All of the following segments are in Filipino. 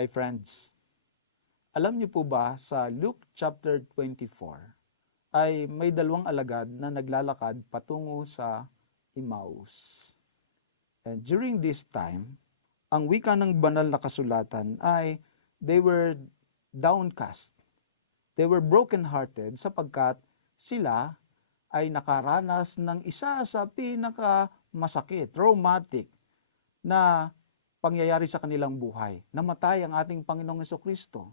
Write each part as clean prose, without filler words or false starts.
Hi friends, alam niyo po ba sa Luke chapter 24 ay may dalawang alagad na naglalakad patungo sa Emmaus. And during this time, ang wika ng banal na kasulatan ay they were downcast. They were broken-hearted sapagkat sila ay nakaranas ng isa sa pinakamasakit, traumatic na pangyayari sa kanilang buhay. Namatay ang ating Panginoong Hesukristo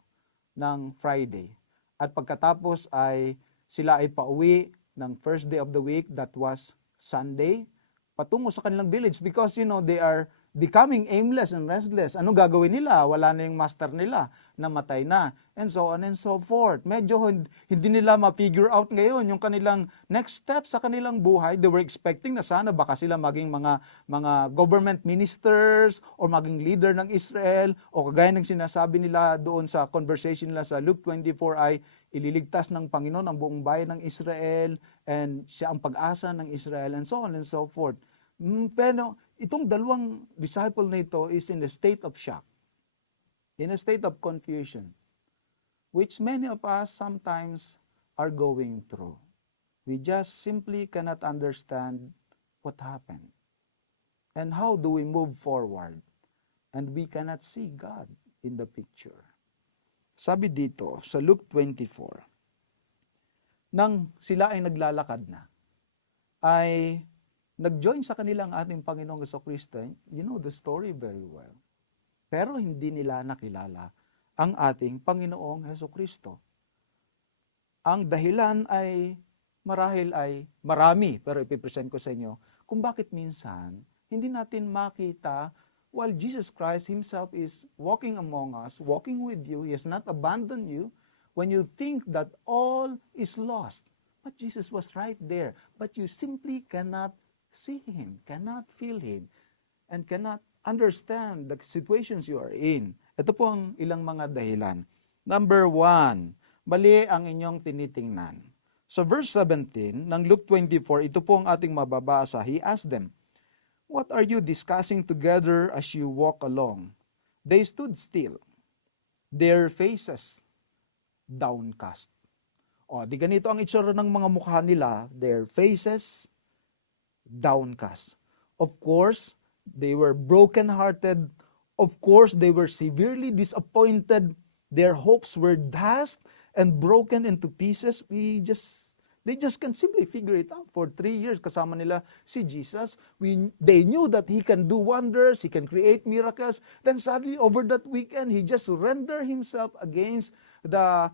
ng Friday. At pagkatapos ay sila ay pauwi ng first day of the week, that was Sunday, patungo sa kanilang village because they are becoming aimless and restless. Ano gagawin nila? Wala na yung master nila, namatay na, and so on and so forth. Medyo hindi nila ma-figure out ngayon yung kanilang next step sa kanilang buhay. They were expecting na sana baka sila maging mga government ministers or maging leader ng Israel, o kagaya ng sinasabi nila doon sa conversation nila sa Luke 24 ay ililigtas ng Panginoon ang buong bayan ng Israel and siya ang pag-asa ng Israel and so on and so forth. Pero itong dalawang disciple na ito is in a state of shock, in a state of confusion, which many of us sometimes are going through. We just simply cannot understand what happened. And how do we move forward? And we cannot see God in the picture. Sabi dito sa Luke 24, nang sila ay naglalakad na, ay nag-join sa kanilang ating Panginoong Jesucristo. You know the story very well. Pero hindi nila nakilala ang ating Panginoong Jesucristo. Ang dahilan ay marahil ay marami, pero ipipresent ko sa inyo kung bakit minsan hindi natin makita while Jesus Christ Himself is walking among us, walking with you. He has not abandoned you when you think that all is lost. But Jesus was right there. But you simply cannot see Him, cannot feel Him, and cannot understand the situations you are in. Ito po ang ilang mga dahilan. Number 1, mali ang inyong tinitingnan. Sa verse 17 ng Luke 24, ito po ang ating mababasa. He asked them, "What are you discussing together as you walk along?" They stood still, their faces downcast. O, di ganito ang itsura ng mga mukha nila, their faces downcast. Of course, they were broken-hearted. Of course, they were severely disappointed. Their hopes were dashed and broken into pieces. They just can't simply figure it out. For 3 years, kasama nila si Jesus. They knew that He can do wonders, He can create miracles. Then suddenly, over that weekend, He just surrendered Himself against the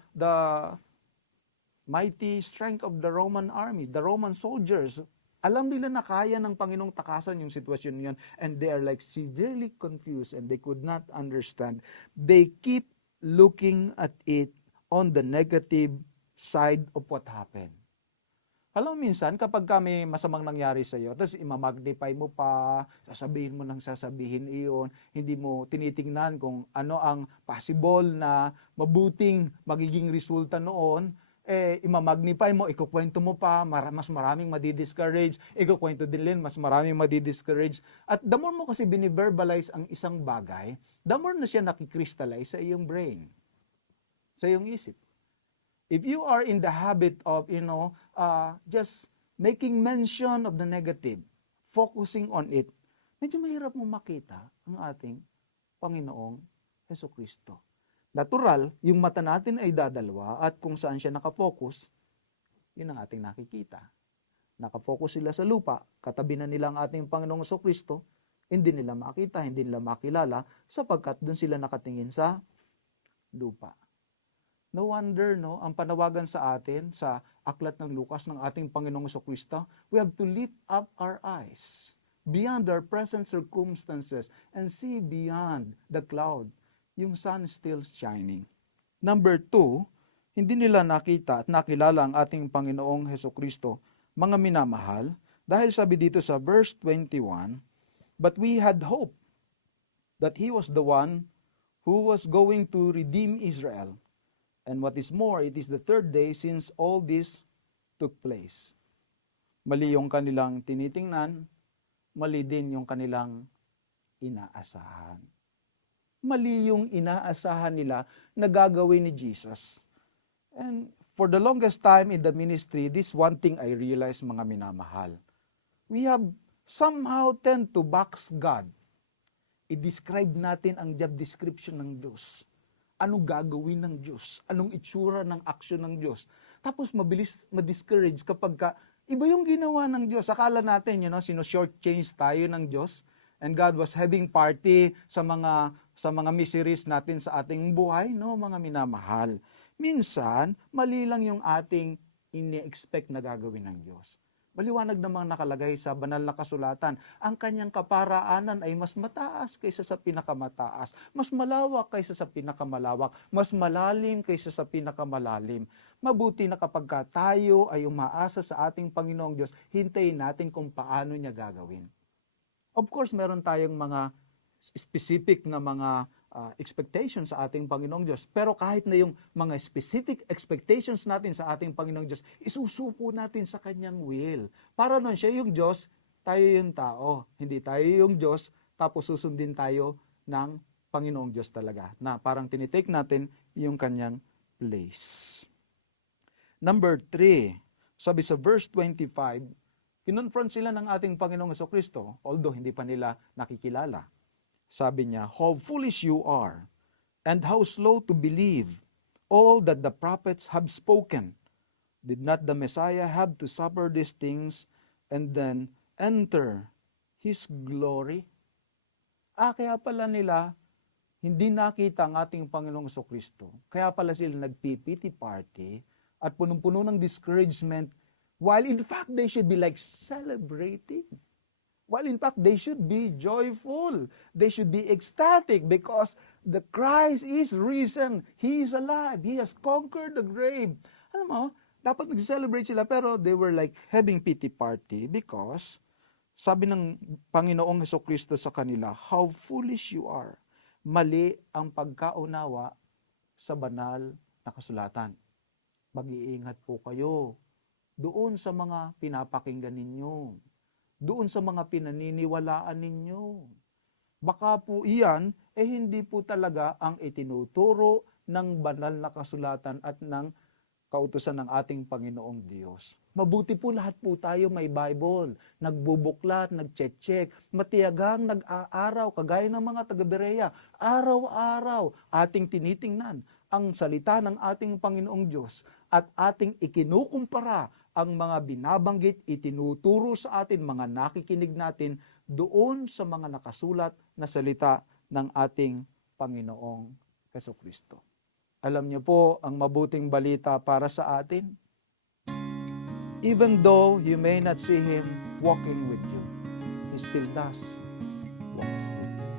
mighty strength of the Roman army, the Roman soldiers. Alam nila na kaya ng Panginoong takasan yung sitwasyon niyon, and they are like severely confused and they could not understand. They keep looking at it on the negative side of what happened. Alam mo, minsan kapag may masamang nangyari sa iyo, tapos imamagnify mo pa, sasabihin mo nang sasabihin iyon, hindi mo tinitingnan kung ano ang possible na mabuting magiging resulta noon, imamagnify mo, ikukwento mo pa, mas maraming madidiscourage, ikukwento din mas maraming madidiscourage. At the more mo kasi biniverbalize ang isang bagay, the more na siya nakikrystallize sa iyong brain, sa iyong isip. If you are in the habit of, just making mention of the negative, focusing on it, medyo mahirap mo makita ang ating Panginoong Hesukristo. Natural, yung mata natin ay dadalwa at kung saan siya nakafocus, yun ang ating nakikita. Nakafocus sila sa lupa, katabi na nila ang ating Panginoong Hesukristo, hindi nila makita, hindi nila makilala, sapagkat doon sila nakatingin sa lupa. No wonder, ang panawagan sa atin sa aklat ng Lucas ng ating Panginoong Hesukristo, we have to lift up our eyes beyond our present circumstances and see beyond the cloud. Yung sun still shining. Number 2, hindi nila nakita at nakilala ang ating Panginoong Hesukristo, mga minamahal, dahil sabi dito sa verse 21, "But we had hope that He was the one who was going to redeem Israel. And what is more, it is the 3rd day since all this took place." Mali yung kanilang tinitingnan, mali din yung kanilang inaasahan. Mali yung inaasahan nila na gagawin ni Jesus. And for the longest time in the ministry, this one thing I realized, mga minamahal. We have somehow tend to box God. I-describe natin ang job description ng Diyos. Anong gagawin ng Diyos? Anong itsura ng aksyon ng Diyos? Tapos mabilis ma-discourage kapag iba yung ginawa ng Diyos. Akala natin, sino-short-change tayo ng Diyos. And God was having party sa mga miseries natin sa ating buhay, no, mga minamahal. Minsan, mali lang yung ating ini-expect na gagawin ng Diyos. Maliwanag namang nakalagay sa banal na kasulatan, ang kanyang kaparaanan ay mas mataas kaysa sa pinakamataas, mas malawak kaysa sa pinakamalawak, mas malalim kaysa sa pinakamalalim. Mabuti na kapag tayo ay umaasa sa ating Panginoong Diyos, hintayin natin kung paano niya gagawin. Of course, meron tayong mga specific na mga expectations sa ating Panginoong Diyos. Pero kahit na yung mga specific expectations natin sa ating Panginoong Diyos, isusuko natin sa Kanyang will. Para nun siya yung Diyos, tayo yung tao. Hindi tayo yung Diyos, tapos susundin tayo ng Panginoong Diyos talaga. Na parang tinitake natin yung Kanyang place. Number 3, sabi sa verse 25, kinonfront sila ng ating Panginoong Jesucristo, although hindi pa nila nakikilala. Sabi niya, how foolish you are, and how slow to believe all that the prophets have spoken. Did not the Messiah have to suffer these things and then enter His glory? Kaya pala nila hindi nakita ang ating Panginoong Jesucristo. Kaya pala sila nagpipiti party at punong-puno ng discouragement, while in fact they should be like celebrating. While in fact, they should be joyful. They should be ecstatic because the Christ is risen. He is alive. He has conquered the grave. Alam mo, dapat nag-celebrate sila pero they were like having pity party because sabi ng Panginoong Jesucristo sa kanila, how foolish you are. Mali ang pagkaunawa sa banal na kasulatan. Mag-iingat po kayo doon sa mga pinapakinggan ninyo. Doon sa mga pinaniniwalaan ninyo. Baka po iyan, hindi po talaga ang itinuturo ng banal na kasulatan at ng kautusan ng ating Panginoong Diyos. Mabuti po lahat po tayo may Bible, nagbubuklat, nagcheck, matiyagang nag-aaraw, kagaya ng mga taga-Berea. Araw-araw ating tinitingnan ang salita ng ating Panginoong Diyos at ating ikinukumpara ang mga binabanggit, itinuturo sa atin, mga nakikinig natin doon sa mga nakasulat na salita ng ating Panginoong Jesucristo. Alam niyo po ang mabuting balita para sa atin? Even though you may not see Him walking with you, He still does walks with you.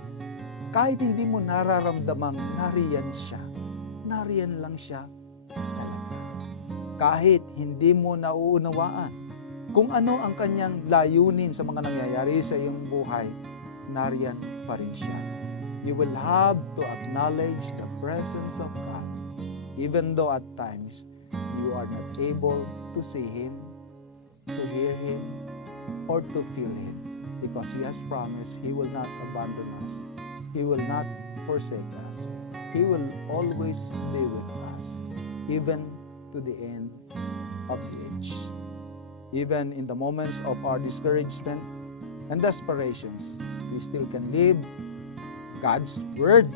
Kahit hindi mo nararamdamang nariyan siya, nariyan lang siya talaga. Kahit hindi mo nauunawaan kung ano ang kanyang layunin sa mga nangyayari sa iyong buhay, nariyan pa rin siya. You will have to acknowledge the presence of God, even though at times you are not able to see Him, to hear Him, or to feel Him, because He has promised He will not abandon us. He will not forsake us. He will always be with us, even to the end of the age. Even in the moments of our discouragement and desperations, we still can live God's Word